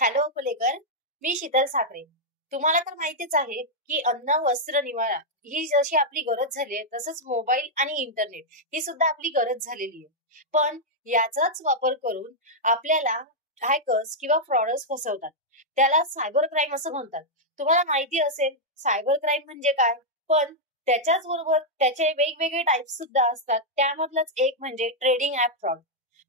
Hello कुलेकर. मी शीतल साखरे. तुम्हाला तर माहितीच आहे की अन्न वस्त्र निवारा ही जशी आपली गरज झाली आहे तसंच मोबाईल आणि इंटरनेट ही सुद्धा आपली गरज झालेली आहे. पण याचाच वापर करून आपल्याला हॅकर्स किंवा फ्रॉडर्स फसवतात. त्याला सायबर क्राईम असं म्हणतात. तुम्हाला माहिती असेल सायबर क्राईम म्हणजे काय. पण त्याच्याच बरोबर त्याचे वेगवेगळे टाइप्स सुद्धा असतात. त्यामधलंच एक म्हणजे ट्रेडिंग ऍप फ्रॉड.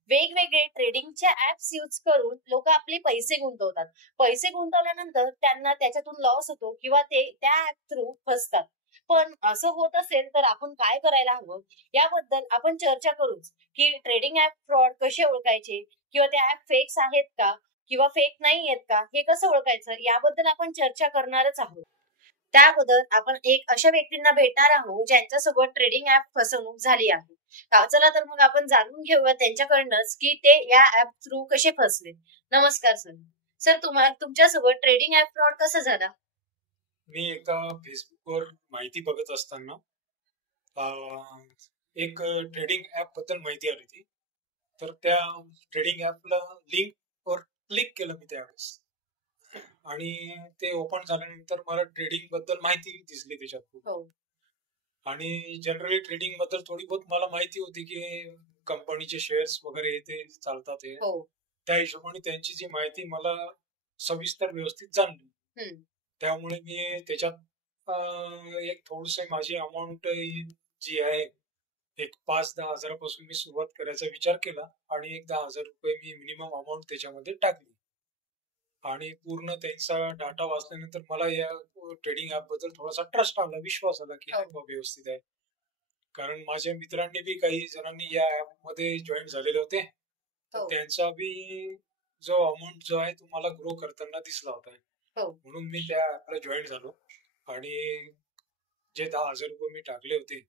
वेगवेगळे ट्रेडिंगचे ऍप्स यूज करून लोक आपले पैसे गुंतवतात. पैसे गुंतवल्यानंतर त्यांना त्याच्यातून लॉस होतो किंवा ते त्या ऍप थ्रू फसतात. पण असं होत असेल तर आपण काय करायला हवं याबद्दल आपण चर्चा करूच की ट्रेडिंग ऍप फ्रॉड कसे ओळखायचे किंवा ते ऍप फेक्स आहेत का किंवा फेक नाही आहेत का हे कसं ओळखायचं याबद्दल आपण चर्चा करणारच आहोत. त्याबद्दल आपण एक अशा व्यक्तींना भेटणार आहोत ज्यांच्यासोबत ट्रेडिंग ऍप फसवणूक झाली आहे. चला तर मग आपण जाणून घेऊया त्यांच्याकडनंच की ते या ऍप थ्रू कसे फसले. नमस्कार सर. सर तुम्हाला तुमच्यासोबत ट्रेडिंग ऍप फ्रॉड कसा झाला? मी एका फेसबुकवर माहिती बघत असताना एक ट्रेडिंग ऍप बद्दल माहिती आली होती. तर त्या ट्रेडिंग ऍपला लिंकवर क्लिक केलं मी त्यावेळेस आणि ते ओपन झाल्यानंतर मला ट्रेडिंग बद्दल माहिती दिसली त्याच्यात खूप. आणि जनरली ट्रेडिंग बद्दल थोडी बहुत मला माहिती होती की कंपनीचे शेअर्स वगैरे ते चालतात हे. त्या हिशोबाने त्यांची जी माहिती मला सविस्तर व्यवस्थित जाणली. त्यामुळे मी त्याच्यात एक थोडसे माझी अमाऊंट जी आहे एक 5-10 हजारापासून मी सुरुवात करायचा विचार केला आणि एक 10,000 रुपये मी मिनिमम अमाऊंट त्याच्यामध्ये टाकली. आणि पूर्ण त्यांचा डाटा वाचल्यानंतर मला या ट्रेडिंग ऍप बद्दल थोडासा ट्रस्ट आला, विश्वास आला की व्यवस्थित आहे. कारण माझ्या मित्रांनी बी काही जणांनी या ऍप मध्ये जॉईन झालेले होते. त्यांचा बी जो अमाऊंट जो आहे तो मला ग्रो करताना दिसला होता. म्हणून मी त्या ऍपला जॉईन झालो आणि जे 10,000 रुपये मी टाकले होते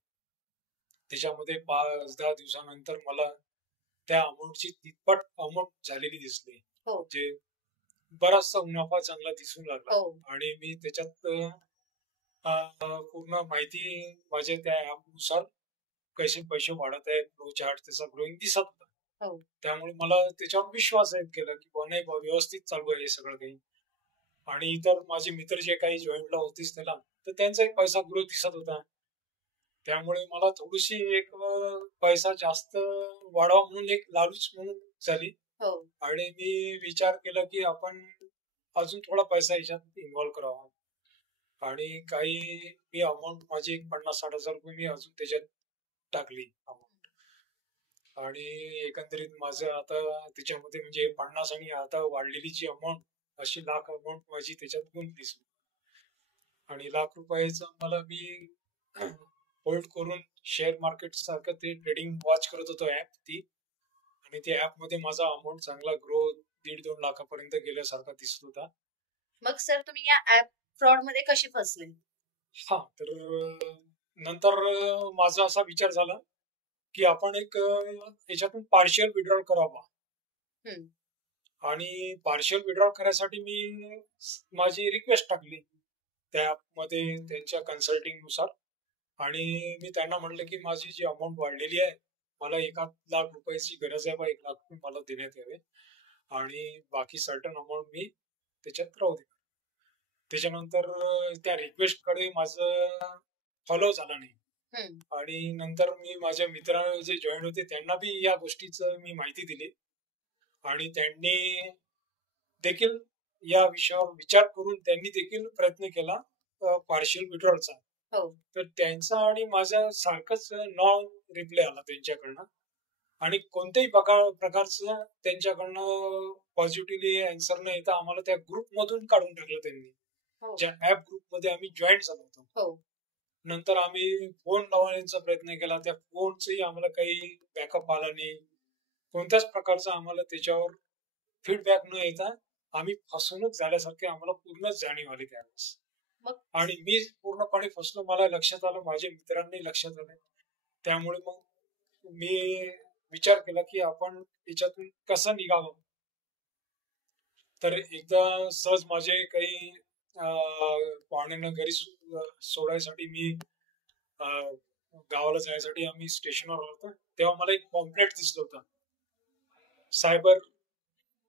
त्याच्यामध्ये 5-10 दिवसानंतर मला त्या अमाऊंटची तिप्पट अमाऊंट झालेली दिसली. जे बराचसा मुनाफा चांगला दिसून लागला. आणि मी त्याच्यात पूर्ण माहिती माझ्या त्या ऍपनुसार कसे पैसे वाढत आहे, फ्लो चार्ट त्याचा ग्रोईंग दिसत होता. त्यामुळे मला त्याच्यावर विश्वास केला की नाही व्यवस्थित चालू आहे हे सगळं काही. आणि इतर माझे मित्र जे काही जॉईंटला होतीच त्याला तर त्यांचा एक पैसा ग्रो दिसत होता. त्यामुळे मला थोडीशी एक पैसा जास्त वाढवा म्हणून एक लालूच म्हणून झाली. आणि मी विचार केला की आपण अजून थोडा पैसा याच्यात इन्व्हॉल्व करावा. आणि काही मी अमाऊंट माझी 50-60 हजार रुपये मी अजून त्याच्यात टाकली अमाऊंट. आणि एकंदरीत माझं आता त्याच्यामध्ये म्हणजे 50 आणि आता वाढलेली जी अमाऊंट अशी लाख अमाऊंट माझी त्याच्यात गुंतलीच. आणि लाख रुपयाचं मला मी होल्ड करून शेअर मार्केट सारखं ते ट्रेडिंग वॉच करत होतो ऍप ती. आणि त्या ऍप मध्ये माझा अमाऊंट चांगला ग्रो 1.5-2 लाखापर्यंत गेल्यासारखा दिसत होता. मग सर तुम्ही या ऍप फ्रॉड मध्ये कसे फसले? तर नंतर माझा असा विचार झाला की आपण एक याच्यातून पार्शियल विड्रॉल करावा. आणि पार्शियल विड्रॉल करायसाठी मी माझी रिक्वेस्ट टाकली त्या ऍपमध्ये त्यांच्या कन्सल्टिंग नुसार. आणि मी त्यांना म्हटलं की माझी जी अमाऊंट वाढलेली आहे मला 1 लाख रुपयाची गरज आहे, 1 लाख रुपये मला देण्यात यावे आणि बाकी सर्टन अमाऊंट मी त्याच्यात राहू दे. त्याच्यानंतर त्या रिक्वेस्ट कडे माझं फॉलो झाला नाही. आणि नंतर मी माझ्या मित्र जे जॉईन होते त्यांना बी या गोष्टीचं मी माहिती दिली आणि त्यांनी देखील या विषयावर विचार करून त्यांनी देखील प्रयत्न केला पार्शियल विड्रॉलचा. तर त्यांचा आणि माझा सारखंच नॉन रिप्लाय आला त्यांच्याकडनं. आणि कोणत्याही प्रकारचं त्यांच्याकडनं पॉझिटिव्हली आन्सर न येता आम्हाला त्या ग्रुप मधून काढून टाकलं त्यांनी. ज्या ऍप ग्रुप मध्ये आम्ही जॉईन झालो होतो. नंतर आम्ही फोन लावण्याचा प्रयत्न केला, त्या फोनचंही आम्हाला काही बॅकअप आला नाही. कोणत्याच प्रकारचा आम्हाला त्याच्यावर फीडबॅक न येता आम्ही फसवणूक झाल्यासारखे आम्हाला पूर्ण जाणीव आली त्यावेळेस. आणि मी पूर्णपणे फसलो, मला लक्षात आलं, माझ्या मित्रांनी लक्षात आलं. त्यामुळे मग मी विचार केला की आपण याच्यातून कसं निघावं. तर एकदा सहज माझे काही पाहुण्यांना घरी सोडायसाठी मी गावाला जायसाठी आम्ही स्टेशनवर होतो तेव्हा मला एक पॉम्पलेट दिसलं होतं सायबर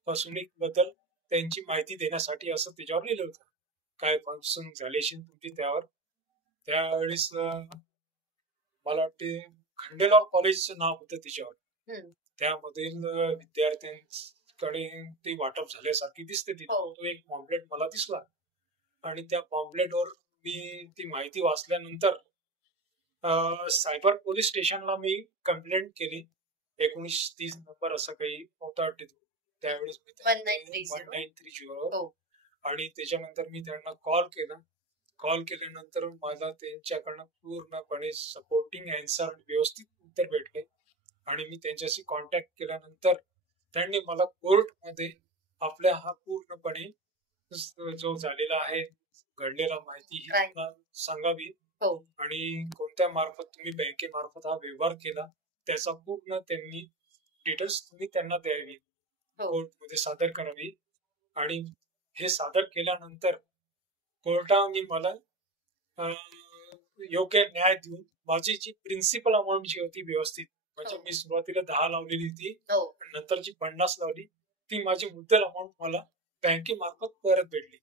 फसवणूक बद्दल त्यांची माहिती देण्यासाठी असं त्याच्यावर लिहिलं होतं. काय फंक्शन झाले तुमची त्यावर. त्यावेळेस मला वाटते खंडेलवाल कॉलेजचं नाव होतं त्याच्यावर. त्यामधील विद्यार्थ्यांकडे ती वाटप झाल्यासारखी दिसते ती. तो एक पॉम्पलेट मला दिसला आणि त्या पॉम्पलेटवर मी ती माहिती वाचल्यानंतर सायबर पोलीस स्टेशनला मी कंप्लेंट केली. 1930 नंबर असं काही होता त्यावेळेस 1930. आणि त्याच्यानंतर मी त्यांना कॉल केला. कॉल केल्यानंतर मला त्यांच्याकडनं पूर्णपणे सपोर्टिंग अँसर व्यवस्थित उत्तर भेटले आणि मी त्यांच्याशी कॉन्टॅक्ट केल्यानंतर त्यांनी मला कोर्टमध्ये आपल्या हा पूर्णपणे जो झालेला आहे घडलेला माहिती सांगावी आणि कोणत्या मार्फत तुम्ही बँकेमार्फत हा व्यवहार केला त्याचा पूर्ण त्यांनी डिटेल्स तुम्ही त्यांना द्यावी, कोर्टमध्ये सादर करावी. आणि हे सादर केल्यानंतर कोर्टाने मला योग्य न्याय देऊन माझी जी प्रिन्सिपल अमाऊंट जी होती व्यवस्थित, म्हणजे मी सुरुवातीला 10 लावलेली होती, नंतर जी 50 लावली, ती माझी मुद्दल अमाऊंट मला बँकेमार्फत परत भेटली.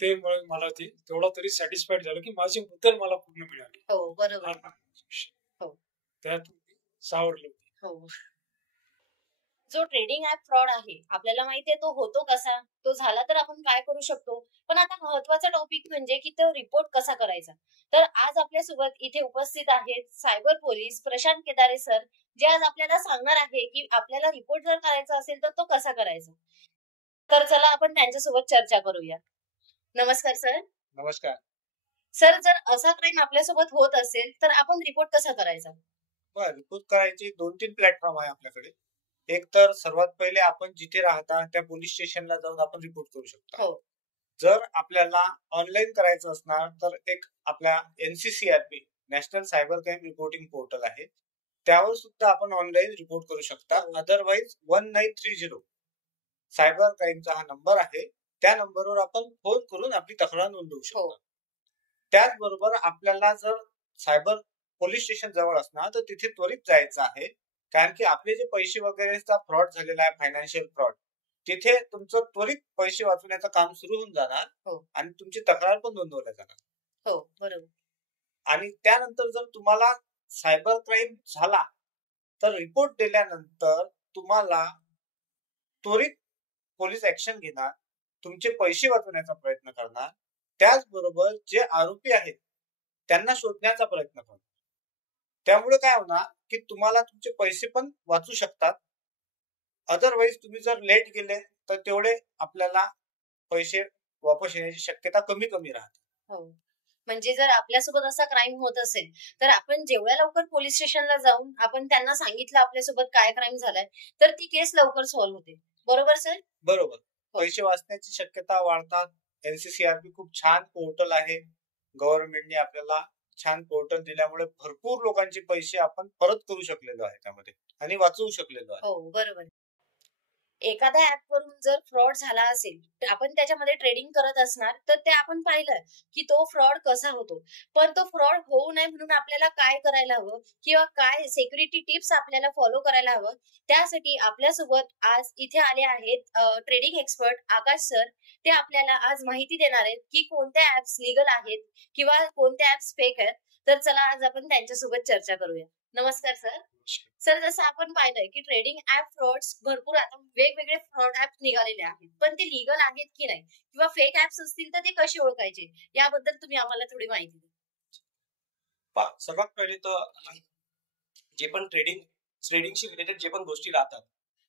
ते मला ते तेवढा तरी सॅटिस्फाईड झालं की माझी मुद्दल मला पूर्ण मिळाली. त्यात सावरलो. जो ट्रेडिंग ऍप फ्रॉड आहे आपल्याला माहितीये तो होतो कसा, तो झाला तर आपण काय करू शकतो, पण आता महत्वाचा टॉपिक म्हणजे की तो रिपोर्ट कसा करायचा. तर आज आपल्यासोबत इथे उपस्थित आहेत सायबर पोलीस प्रशांत केदारे सर, जे आज आपल्याला सांगणार आहे की आपल्याला रिपोर्ट जर करायचा असेल तर तो कसा करायचा. तर चला आपण त्यांच्यासोबत चर्चा करूया. नमस्कार सर. नमस्कार सर. जर असा क्राईम आपल्यासोबत होत असेल तर आपण रिपोर्ट कसा करायचा. रिपोर्ट करायचे 2-3 प्लॅटफॉर्म आहे आपल्याकडे. एक तर सर्वात पहिले आपण जिथे राहता त्या पोलीस स्टेशनला जाऊन आपण रिपोर्ट करू शकतो. जर आपल्याला ऑनलाईन करायचं असणार तर एक आपल्या NCCRP national cyber crime reporting portal आहे, त्यावर सुद्धा आपण ऑनलाईन रिपोर्ट करू शकता. अदरवाईज 1930 सायबर क्राईमचा हा नंबर आहे, त्या नंबरवर आपण फोन करून आपली तक्रार नोंदवू शकतो. त्याचबरोबर आपल्याला जर सायबर पोलीस स्टेशन जवळ असणार तर तिथे त्वरित जायचं आहे, कारण की आपले जे पैसे वगैरेचा फ्रॉड झालेला आहे, फायनान्शियल फ्रॉड, तिथे तुमचं त्वरित पैसे वाचवण्याचं काम सुरू होऊन जाणार आणि तुमची तक्रार पण नोंदवल्या जाणार. बरोबर. आणि त्यानंतर जर तुम्हाला सायबर क्राईम झाला तर रिपोर्ट दिल्यानंतर तुम्हाला त्वरित पोलीस ऍक्शन घेणार, तुमचे पैसे वाचवण्याचा प्रयत्न करणार, त्याचबरोबर जे आरोपी आहेत त्यांना शोधण्याचा प्रयत्न करणार. त्यामुळे काय होणार की तुम्हाला तुमचे पैसे पण वाचू शकतात. अदरवाईज तुम्ही जर लेट गेले तर तेवढे आपल्याला पैसे वापस येण्याची शक्यता कमी राहते. म्हणजे जर आपल्यासोबत असा क्राईम होत असेल तर आपण जेवढ्या लवकर पोलीस स्टेशनला जाऊन आपण त्यांना सांगितलं आपल्यासोबत काय क्राईम झालाय तर ती केस लवकर सॉल्व्ह होते. बरोबर सर. बरोबर. पैसे वाचण्याची शक्यता वाढतात. NCCRP खूप छान पोर्टल आहे, गव्हर्नमेंटने आपल्याला छान पोर्टल दिल्यामुळे भरपूर लोकांचे पैसे आपण परत करू शकलेलो आहे त्यामध्ये आणि वाचवू शकलेलो आहे. बरोबर. एखाद्या ऍप वरून जर फ्रॉड झाला असेल तर आपण त्याच्यामध्ये ट्रेडिंग करत असणार तर ते आपण पाहिलं की तो फ्रॉड कसा होतो, पण तो फ्रॉड होऊ नये म्हणून आपल्याला काय करायला हवं किंवा काय सिक्युरिटी टिप्स आपल्याला फॉलो करायला हवं, त्यासाठी आपल्यासोबत आज इथे आले आहेत ट्रेडिंग एक्सपर्ट आकाश सर. ते आपल्याला आज माहिती देणार आहेत की कोणत्या ऍप्स लिगल आहेत किंवा कोणत्या ऍप्स फेक आहेत. तर चला आज आपण त्यांच्यासोबत चर्चा करूया. नमस्कार सर. सर, जसं आपण पाहिलंय की ट्रेडिंग ऍप फ्रॉड्स भरपूर आता वेगवेगळे फ्रॉड ऍप निघालेले आहेत, पण ते लीगल आहेत की नाही किंवा फेक ऍप्स असतील तर ते कसे ओळखायचे याबद्दल तुम्ही आम्हाला थोडी माहिती द्या. सर्वात पहिले तर जे पण ट्रेडिंगशी रिलेटेड जे पण गोष्टी राहतात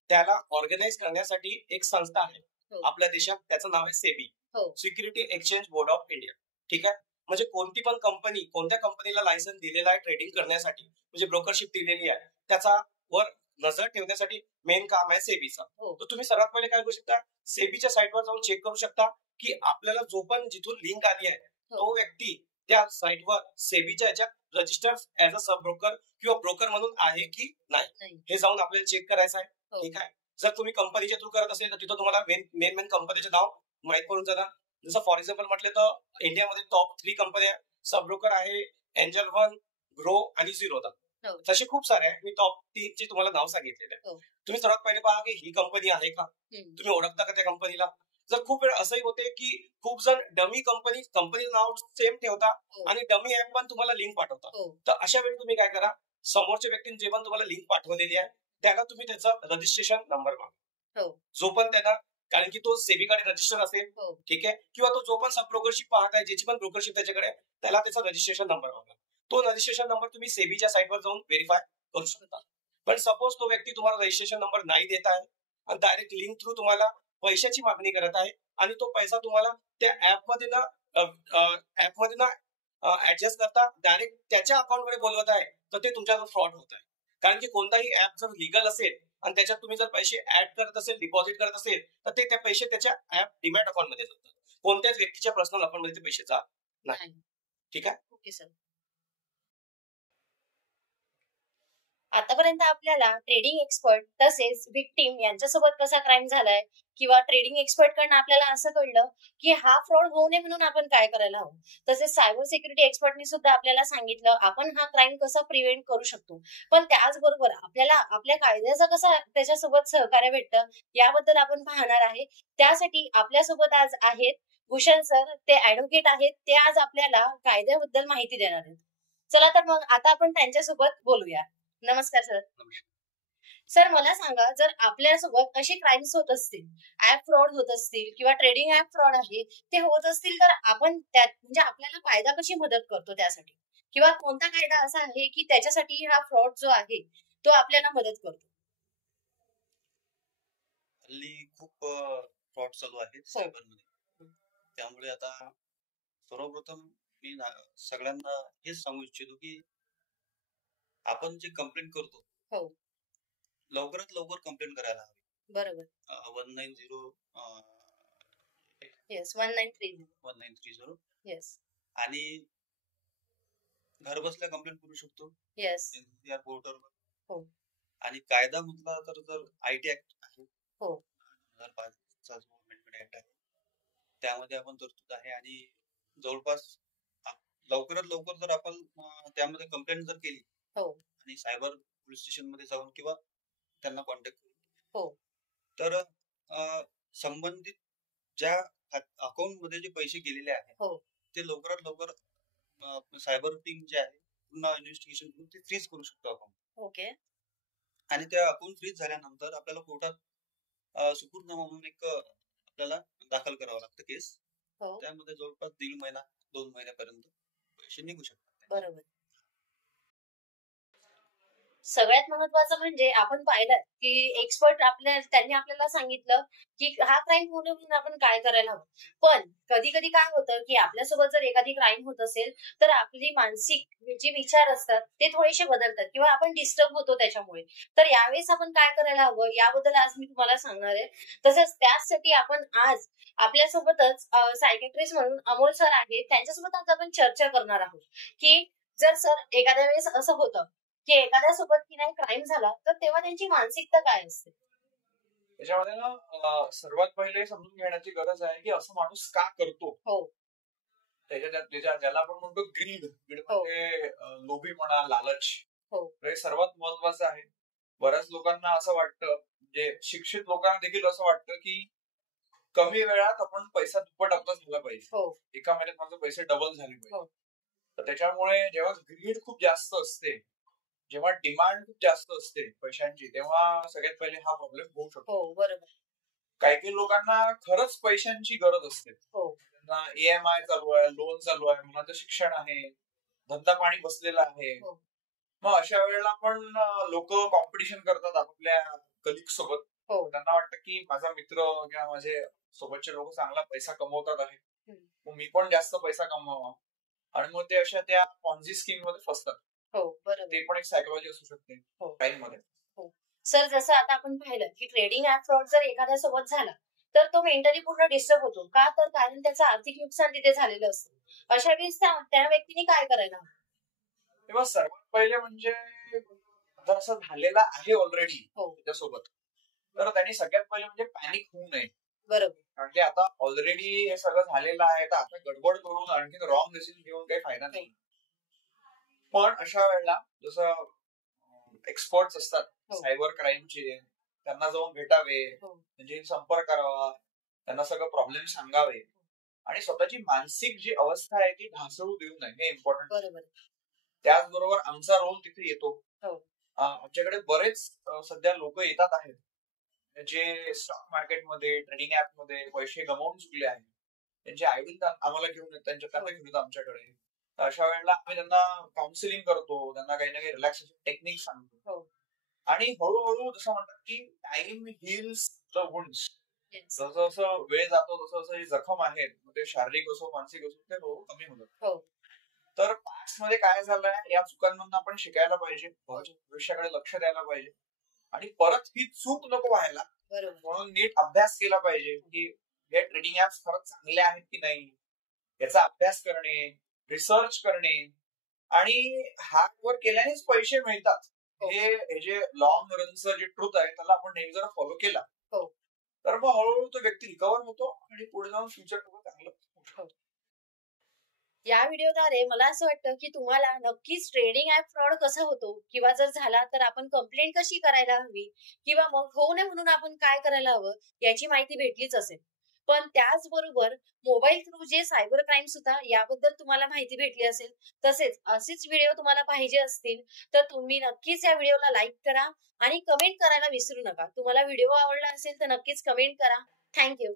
त्याला ऑर्गनाइज करण्यासाठी एक संस्था आहे आपल्या देशात, त्याचं नाव आहे SEBI, security exchange board of India. ठीक आहे. म्हणजे कोणती पण कंपनी कोणत्या कंपनीला लायसन्स दिलेला आहे ट्रेडिंग करण्यासाठी, म्हणजे ब्रोकरशिप दिलेली आहे, त्याचा वर नजर ठेवण्यासाठी मेन काम आहे सेबीचा. तर तुम्ही सर्वात पहिले काय करू शकता, सेबीच्या साईटवर जाऊन चेक करू शकता की आपल्याला जो पण जिथून लिंक आली आहे तो व्यक्ती त्या साईटवर सेबीच्या याच्यात register as a sub broker किंवा ब्रोकर म्हणून आहे की नाही, हे जाऊन आपल्याला चेक करायचं आहे. ठीक आहे. जर तुम्ही कंपनीच्या थ्रू करत असेल तर तिथं तुम्हाला मेन कंपनीचे नाव माहित पडून जाणार. जसं फॉर एक्झाम्पल म्हटलं तर इंडियामध्ये टॉप 3 कंपन्या सब ब्रोकर आहे, एंजल वन, ग्रो आणि झिरोदा. तसे खूप सारे आहे. मी टॉप 3 चे तुम्हाला नाव सांगितलेले आहे. तुम्ही सर्वात पहिले पहा की ही कंपनी आहे का, तुम्ही ओळखता का त्या कंपनीला. जर खूप वेळ असंही होते की खूप जण डमी कंपनी नाव सेम ठेवता आणि डमी ऍप पण तुम्हाला लिंक पाठवता. तर अशा वेळी तुम्ही काय करा, समोरच्या व्यक्तीने जे पण तुम्हाला लिंक पाठवलेली आहे त्याला तुम्ही त्याचा रजिस्ट्रेशन नंबर मागा. जो पण त्याला, कारण की तो सेबीकडे रजिस्टर असेल, ठीक आहे, किंवा तो जो पण सब ब्रोकरशिप पाहत आहे, ज्याची पण ब्रोकरशिप त्याच्याकडे, त्याला त्याचा रजिस्ट्रेशन नंबर मागा. तो रजिस्ट्रेशन नंबर तुम्ही सेबीच्या साईटवर जाऊन व्हेरीफाय करू शकता. पण सपोज तो व्यक्ती तुम्हाला रजिस्ट्रेशन नंबर नाही देत आहे आणि डायरेक्ट लिंक थ्रू तुम्हाला पैशाची मागणी करत आहे आणि तो पैसा तुम्हाला त्या ऍपमध्ये ना ऍडजस्ट करता डायरेक्ट त्याच्या अकाउंटमध्ये बोलवत आहे, तर ते तुमच्यावर फ्रॉड होत आहे. कारण की कोणताही ऍप जर लिगल असेल आणि त्याच्यात तुम्ही जर पैसे ऍड करत असेल, डिपॉझिट करत असेल, तर ते त्या पैसे त्याच्या ऍप डिमॅट अकाउंटमध्ये जातात. कोणत्याच व्यक्तीच्या पर्सनल अकाउंटमध्ये ते पैसे जात नाही. ठीक आहे. Okay sir. आतापर्यंत आपल्याला ट्रेडिंग एक्सपर्ट तसेच विक्टीम यांच्यासोबत कसा क्राईम झालाय किंवा ट्रेडिंग एक्सपर्ट कडनं आपल्याला असं कळलं की हा फ्रॉड होऊ नये म्हणून आपण काय करायला हवं, तसेच सायबर सिक्युरिटी एक्सपर्टनी सुद्धा आपल्याला सांगितलं आपण हा क्राईम कसा प्रिव्हेंट करू शकतो. पण त्याचबरोबर आपल्याला आपल्या कायद्याचं कसं त्याच्यासोबत सहकार्य भेटतं याबद्दल आपण पाहणार आहे. त्यासाठी आपल्यासोबत आज आहेत भूषण सर, ते ऍडव्होकेट आहेत, ते आज आपल्याला कायद्याबद्दल माहिती देणार आहेत. चला तर मग आता आपण त्यांच्यासोबत बोलूया. नमस्कार सर. सर मला सांगा, जर आपल्यासोबत असे क्राईम्स होत असतील, ऍप फ्रॉड होत असतील किंवा ट्रेडिंग ऍप फ्रॉड आहे ते होत असतील, तर आपण त्यात म्हणजे आपल्याला कायदा कशी मदत करतो त्यासाठी, किंवा कोणता कायदा असा आहे की त्याच्यासाठी हा फ्रॉड जो आहे तो आपल्याला मदत करतो. हल्ली खूप फ्रॉड चालू आहेत सायबरमध्ये. त्यामुळे आता सर्वप्रथम मी सगळ्यांना हेच सांगू इच्छितो की आपण जे कंप्लेंट करतो लवकरात लवकर कंप्लेंट करायला हवी. बरोबर. 1930 येस. आणि घर बसल्या कंप्लेंट करू शकतो एनसीआर पोर्टलवर. आणि कायदा म्हटला तर जर आयटी ऍक्ट आहे 2005 चा जो अमेंडमेंट ऍक्ट आहे त्यामध्ये आपण तरतूद आहे आणि जवळपास लवकरात लवकर जर आपण त्यामध्ये कंप्लेंट जर केली आणि सायबर पोलीस स्टेशन मध्ये जाऊन किंवा त्यांना कॉन्टॅक्ट करून तर संबंधित ज्या अकाउंट मध्ये जे पैसे गेलेले आहेत ते लवकरात लवकर सायबर टीम जे आहे पुन्हा इन्व्हेस्टिगेशन करून ते फ्रीज करू शकतो अकाउंट. आणि त्या अकाउंट फ्रीज झाल्यानंतर आपल्याला कोर्टात सुपूर्दनामा म्हणून एक आपल्याला दाखल करावं लागतं केस. त्यामध्ये जवळपास 1.5 महिना 2 महिन्यापर्यंत पैसे निघू शकतात. बरोबर. सगळ्यात महत्वाचं म्हणजे आपण पाहिलं की एक्सपर्ट त्यांनी आपल्याला सांगितलं की हा क्राईम होऊ नये म्हणून आपण काय करायला हवं. पण कधी कधी काय होतं की आपल्यासोबत जर एखादी क्राईम होत असेल तर आपली मानसिक जे विचार असतात ते थोडेसे बदलतात किंवा आपण डिस्टर्ब होतो त्याच्यामुळे. तर यावेळेस आपण काय करायला हवं याबद्दल आज मी तुम्हाला सांगणार आहे. तसंच त्यासाठी आपण आज आपल्यासोबतच सायकेट्रिस्ट म्हणून अमोल सर आहेत, त्यांच्यासोबत आज आपण चर्चा करणार आहोत की जर सर एखाद्या वेळेस असं होतं की एखाद्या सोबत की नाही क्राईम झाला तर तेव्हा त्यांची मानसिकता काय असते. त्याच्यामध्ये ना सर्वात पहिले समजून घेण्याची गरज आहे की असं माणूस का करतो. ज्याला आपण म्हणतो ग्रीड म्हणजे लोभीपणा, लालच, हे सर्वात महत्वाचं आहे. बऱ्याच लोकांना असं वाटतं, म्हणजे शिक्षित लोकांना देखील असं वाटतं की कमी वेळात आपण पैसा दुप्पट आपला झाला पाहिजे, एका महिन्यात माझे पैसे डबल झाले पाहिजे. तर त्याच्यामुळे जेव्हा ग्रीड खूप जास्त असते, जेव्हा डिमांड खूप जास्त असते पैशांची, तेव्हा सगळ्यात पहिले हा प्रॉब्लेम होऊ शकतो. बरोबर. काही लोकांना खरंच पैशांची गरज असते. त्यांना EMI चालू आहे, लोन चालू आहे, मुलांचं शिक्षण आहे, धंदा पाणी बसलेला आहे. मग अशा वेळेला पण लोक कॉम्पिटिशन करतात आपल्या कलिग सोबत. त्यांना वाटतं की माझा मित्र किंवा माझे सोबतचे लोक चांगला पैसा कमवतात आहे, मग मी पण जास्त पैसा कमवावा, आणि मग ते अशा त्या पॉन्झी स्कीम मध्ये फसतात. ते पण एक सायकोलॉजी असू शकते टाइम मध्ये. सर जसं आता आपण पाहिलं की ट्रेडिंग ऍप फ्रॉड जर एखाद्या सोबत झाला तर तो मेंटली पूर्ण डिस्टर्ब होतो. का तर कारण त्याचं आर्थिक नुकसान तिथे झालेलं असतं. अशा वेळेस त्या व्यक्तीने काय करायला हवं. तेव्हा सर्वात पहिले म्हणजे जर असं झालेलं आहे ऑलरेडी त्याच्यासोबत, तर त्यांनी सगळ्यात पहिले म्हणजे पॅनिक होऊ नये. बरोबर. कारण की आता ऑलरेडी हे सगळं झालेलं आहे, तर आता गडबड करून आणखी रॉंग डिसिजन घेऊन काही फायदा नाही. पण अशा वेळेला जसं एक्सपर्ट्स असतात सायबर क्राईमचे, त्यांना जाऊन भेटावे, म्हणजे संपर्क करावा, त्यांना सगळं प्रॉब्लेम सांगावे आणि स्वतःची मानसिक जी अवस्था आहे ती ढासळू देऊ नये, हे इम्पॉर्टंट. त्याचबरोबर आमचा रोल तिथे येतो. आमच्याकडे बरेच सध्या लोक येतात आहेत जे स्टॉक मार्केटमध्ये, ट्रेडिंग ऍप मध्ये पैसे गमावून चुकले आहेत. त्यांचे आयडी आम्हाला घेऊन येतात, त्यांना घेऊन येतात आमच्याकडे. अशा वेळेला आम्ही त्यांना काउन्सिलिंग करतो, त्यांना काही ना काही रिलॅक्सेशन टेक्निक सांगतो आणि हळूहळू जसं म्हणतात की टाइम हिल्स द वुंड्स. जसं जसं वेळ जातो तसं जसं जखम आहेत, ते शारीरिक असो मानसिक असो, ते हळूहळू कमी होतात. तर पास्ट मध्ये काय झालंय या चुकांमधून आपण शिकायला पाहिजे, भविष्याकडे लक्ष द्यायला पाहिजे आणि परत ही चूक नको व्हायला म्हणून नीट अभ्यास केला पाहिजे की हे ट्रेडिंग ऍप्स खरंच चांगले आहेत की नाही, याचा अभ्यास करणे, रिसर्च करणे आणि हार्ड वर्क केल्यानेच पैसे मिळतात. हे जे लॉंग रनचं जे ट्रूथ आहे त्याला आपण नेहमी जर फॉलो केला तर मग हळूहळू तो व्यक्ती रिकव्हर होतो आणि पुढे जाऊन फ्युचर चांगलं. या व्हिडिओद्वारे मला असं वाटतं की तुम्हाला नक्कीच ट्रेडिंग ऍप फ्रॉड कसा होतो किंवा जर झाला तर आपण कंप्लेंट कशी करायला हवी किंवा मग होऊ नये म्हणून आपण काय करायला हवं याची माहिती भेटलीच असेल. पण त्याचबरोबर मोबाईल थ्रू जे सायबर क्राईम्स होता याबद्दल तुम्हाला माहिती भेटली असेल. तसेच असेच व्हिडिओ तुम्हाला पाहिजे असतील तर तुम्ही नक्कीच या व्हिडिओला लाईक करा आणि कमेंट करायला विसरू नका. तुम्हाला व्हिडिओ आवडला असेल तर नक्कीच कमेंट करा. थँक्यू.